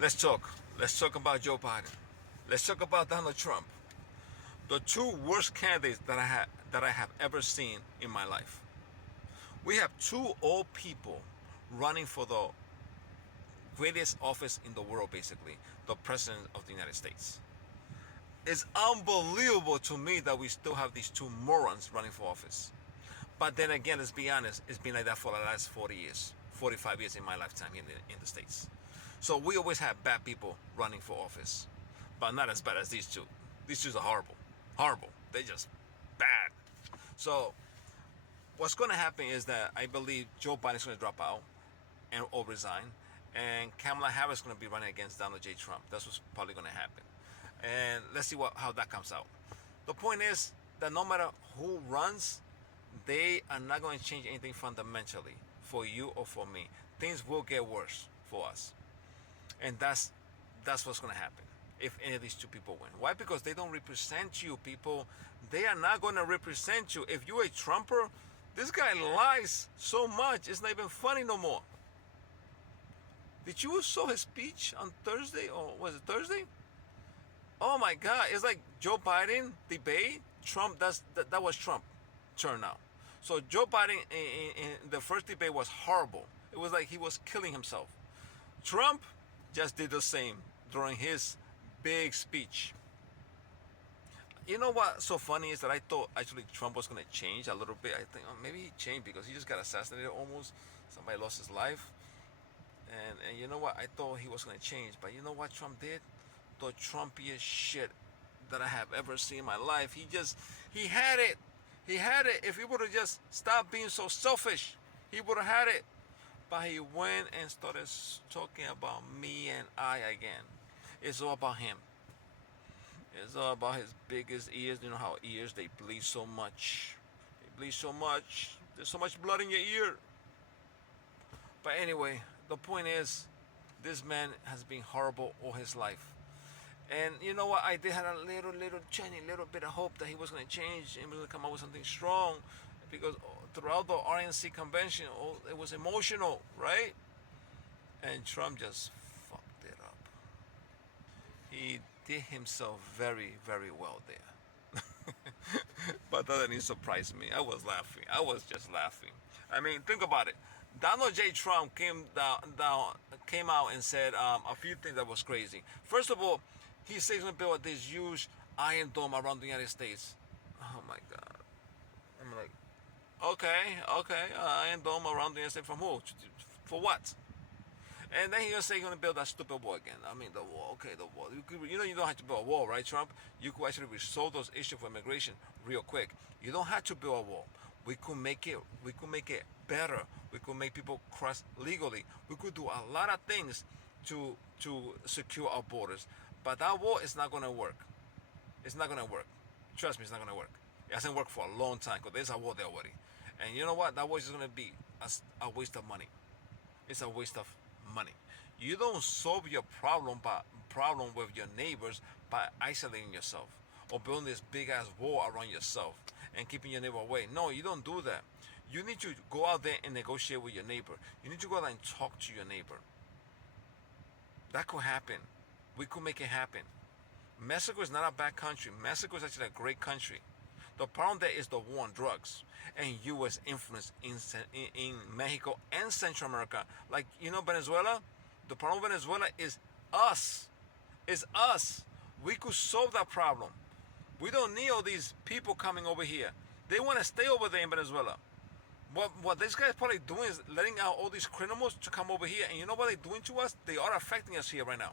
Let's talk. Let's talk about Joe Biden. Let's talk about Donald Trump. The two worst candidates that I have ever seen in my life. We have two old people running for the greatest office in the world, basically, the president of the United States. It's unbelievable to me that we still have these two morons running for office. But then again, let's be honest, it's been like that for the last 40 years, 45 years in my lifetime in the States. So we always have bad people running for office, but not as bad as these two. These two are horrible. Horrible. They're just bad. So what's going to happen is that I believe Joe Biden's going to drop out and or resign, and Kamala Harris is going to be running against Donald J. Trump. That's what's probably going to happen. And let's see how that comes out. The point is that no matter who runs, they are not going to change anything fundamentally for you or for me. Things will get worse for us, and that's what's going to happen if any of these two people win. Why? Because they don't represent you, people. They are not going to represent you. If you're a Trumper, this guy lies so much, it's not even funny no more. Did you saw his speech on Thursday, or was it Thursday? Oh my God! It's like Joe Biden debate. Trump. That was Trump turnout. So Joe Biden in the first debate was horrible. It was like he was killing himself. Trump just did the same during his big speech. You know what's so funny is that I thought actually Trump was going to change a little bit. I think maybe he changed because he just got assassinated almost. Somebody lost his life. And you know what? I thought he was going to change. But you know what Trump did? The Trumpiest shit that I have ever seen in my life. He had it. He had it. If he would have just stopped being so selfish, he would have had it. But he went and started talking about me and I again. It's all about him. It's all about his biggest ears. You know how ears, they bleed so much. They bleed so much. There's so much blood in your ear. But anyway, the point is, this man has been horrible all his life. And you know what? I did have a little little bit of hope that he was going to change and was going to come up with something strong, because throughout the RNC convention, it was emotional, right? And Trump just fucked it up. He did himself very, very well there. But that didn't surprise me. I was laughing. I was just laughing. I mean, think about it. Donald J. Trump came out and said a few things that was crazy. First of all, he says he's going to build this huge iron dome around the United States. Oh my God. I'm like, okay, iron dome around the United States from who? For what? And then he gonna say he's gonna build that stupid wall again. I mean, the wall. Okay, the wall. You don't have to build a wall, right, Trump? You could actually resolve those issues for immigration real quick. You don't have to build a wall. We could make it. We could make it better. We could make people cross legally. We could do a lot of things to secure our borders. But that wall is not gonna work. It's not gonna work. Trust me, it's not gonna work. It hasn't worked for a long time because there's a wall there already. And you know what? That wall is gonna be a waste of money. It's a waste of money. You don't solve your problem with your neighbors by isolating yourself or building this big ass wall around yourself and keeping your neighbor away. No, you don't do that. You need to go out there and negotiate with your neighbor. You need to go out there and talk to your neighbor. That could happen. We could make it happen. Mexico is not a bad country. Mexico is actually a great country. The problem there is the war on drugs and U.S. influence in Mexico and Central America. Like, Venezuela? The problem with Venezuela is us. It's us. We could solve that problem. We don't need all these people coming over here. They want to stay over there in Venezuela. What this guy is probably doing is letting out all these criminals to come over here. And you know what they're doing to us? They are affecting us here right now.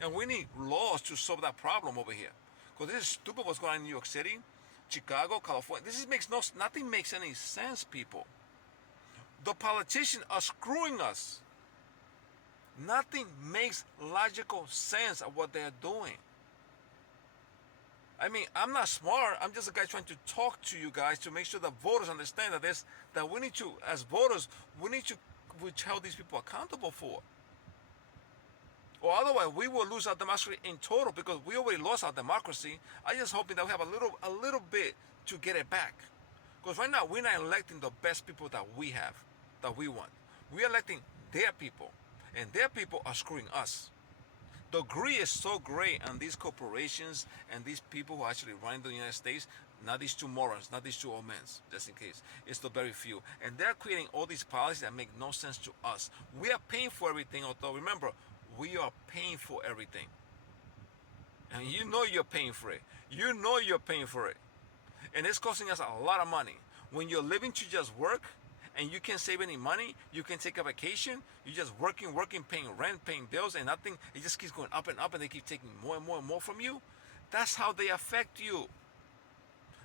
And we need laws to solve that problem over here. Because this is stupid what's going on in New York City, Chicago, California. Nothing makes any sense, people. The politicians are screwing us. Nothing makes logical sense of what they're doing. I mean, I'm not smart. I'm just a guy trying to talk to you guys to make sure the voters understand that we need to, as voters, we need to hold these people accountable for. Or otherwise, we will lose our democracy in total because we already lost our democracy. I just hoping that we have a little bit to get it back. Because right now, we're not electing the best people that we have, that we want. We're electing their people. And their people are screwing us. The greed is so great on these corporations and these people who are actually running the United States. Not these two morons, not these two old men, just in case. It's the very few. And they're creating all these policies that make no sense to us. We are paying for everything, although remember, we are paying for everything. And you know you're paying for it. You know you're paying for it. And it's costing us a lot of money. When you're living to just work and you can't save any money, you can take a vacation, you're just working, paying rent, paying bills, and nothing. It just keeps going up and up, and they keep taking more and more and more from you. That's how they affect you.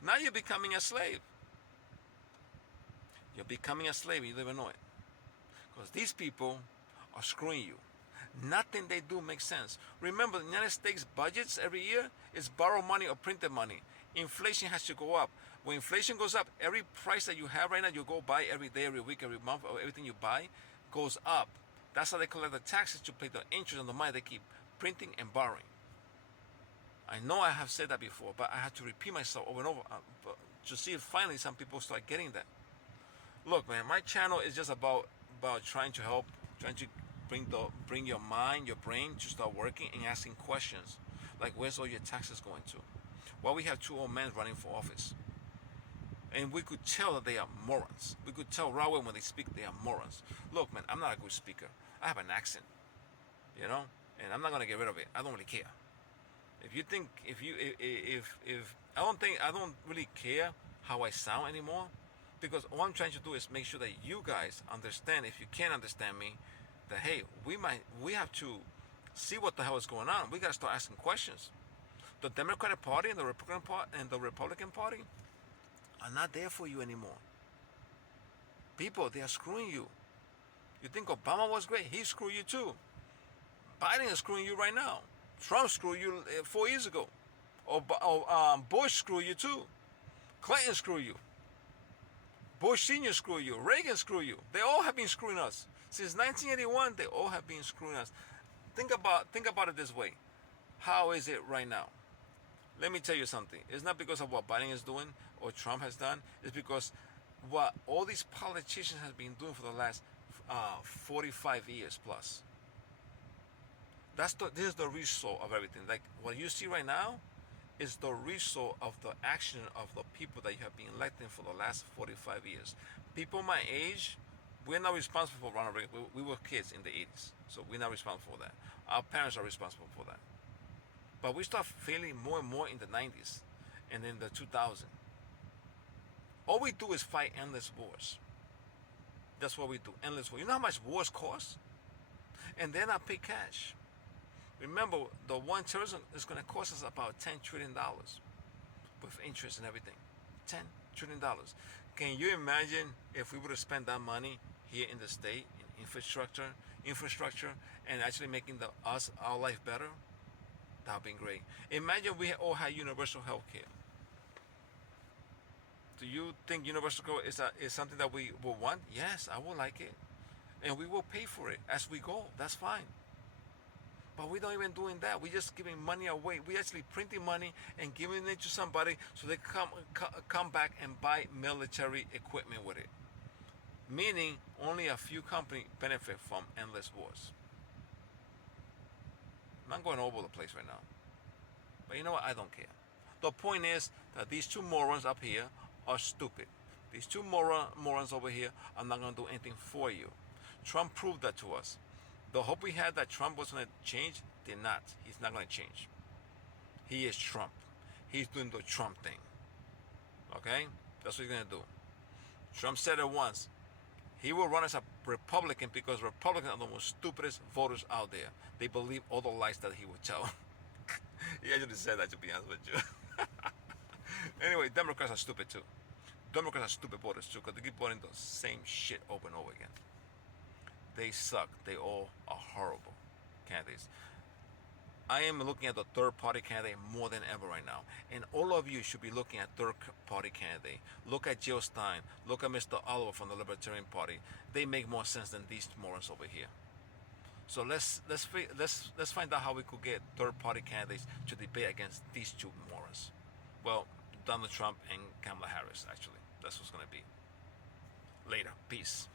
Now you're becoming a slave. You're becoming a slave, you don't even know it. Because these people are screwing you. Nothing they do makes sense. Remember, the United States budgets every year is borrowed money or printed money. Inflation has to go up. When inflation goes up, every price that you have right now, you go buy every day, every week, every month, or everything you buy goes up. That's how they collect the taxes to pay the interest on the money they keep printing and borrowing. I know I have said that before, but I have to repeat myself over and over to see if finally some people start getting that. Look, man, my channel is just about trying to help, trying to bring your mind, your brain to start working and asking questions like, where's all your taxes going to? Well, we have two old men running for office, and we could tell that they are morons. We could tell right away when they speak they are morons. Look, man, I'm not a good speaker. I have an accent, and I'm not gonna get rid of it. I don't really care. I don't really care how I sound anymore, because all I'm trying to do is make sure that you guys understand, if you can't understand me, that hey, we have to see what the hell is going on. We gotta start asking questions. The Democratic Party and the Republican Party are not there for you anymore. People, they are screwing you. You think Obama was great? He screwed you too. Biden is screwing you right now. Trump screwed you 4 years ago. Bush screwed you too. Clinton screwed you. Bush Sr. screwed you. Reagan screwed you. They all have been screwing us. Since 1981, they all have been screwing us. Think about it this way. How is it right now? Let me tell you something. It's not because of what Biden is doing or Trump has done. It's because what all these politicians have been doing for the last 45 years plus. This is the result of everything. Like what you see right now is the result of the action of the people that you have been electing for the last 45 years. People my age, we're not responsible for Ronald Reagan. We were kids in the 80s, so we're not responsible for that. Our parents are responsible for that. But we start feeling more and more in the 90s and in the 2000s. All we do is fight endless wars. That's what we do, endless wars. You know how much wars cost? And they're not paid cash. Remember, the one terrorism is going to cost us about $10 trillion with interest and everything. $10 trillion. Can you imagine if we would have spent that money here in the state, in infrastructure, and actually making our life better? That would have been great. Imagine we all had universal health care. Do you think universal health is something that we will want? Yes, I would like it. And we will pay for it as we go. That's fine. But we're not even doing that. We're just giving money away. We're actually printing money and giving it to somebody so they come back and buy military equipment with it. Meaning only a few companies benefit from endless wars. I'm going all over the place right now. But you know what? I don't care. The point is that these two morons up here are stupid. These two morons over here are not going to do anything for you. Trump proved that to us. The hope we had that Trump was going to change did not. He's not going to change. He is Trump. He's doing the Trump thing. Okay? That's what he's going to do. Trump said it once. He will run as a Republican because Republicans are the most stupidest voters out there. They believe all the lies that he would tell. He actually said that, to be honest with you. Anyway, Democrats are stupid too. Democrats are stupid voters too because they keep voting the same shit over and over again. They suck. They all are horrible candidates. I am looking at the third-party candidate more than ever right now. And all of you should be looking at third-party candidate. Look at Jill Stein. Look at Mr. Oliver from the Libertarian Party. They make more sense than these morons over here. So let's find out how we could get third-party candidates to debate against these two morons. Well, Donald Trump and Kamala Harris, actually. That's what's going to be. Later. Peace.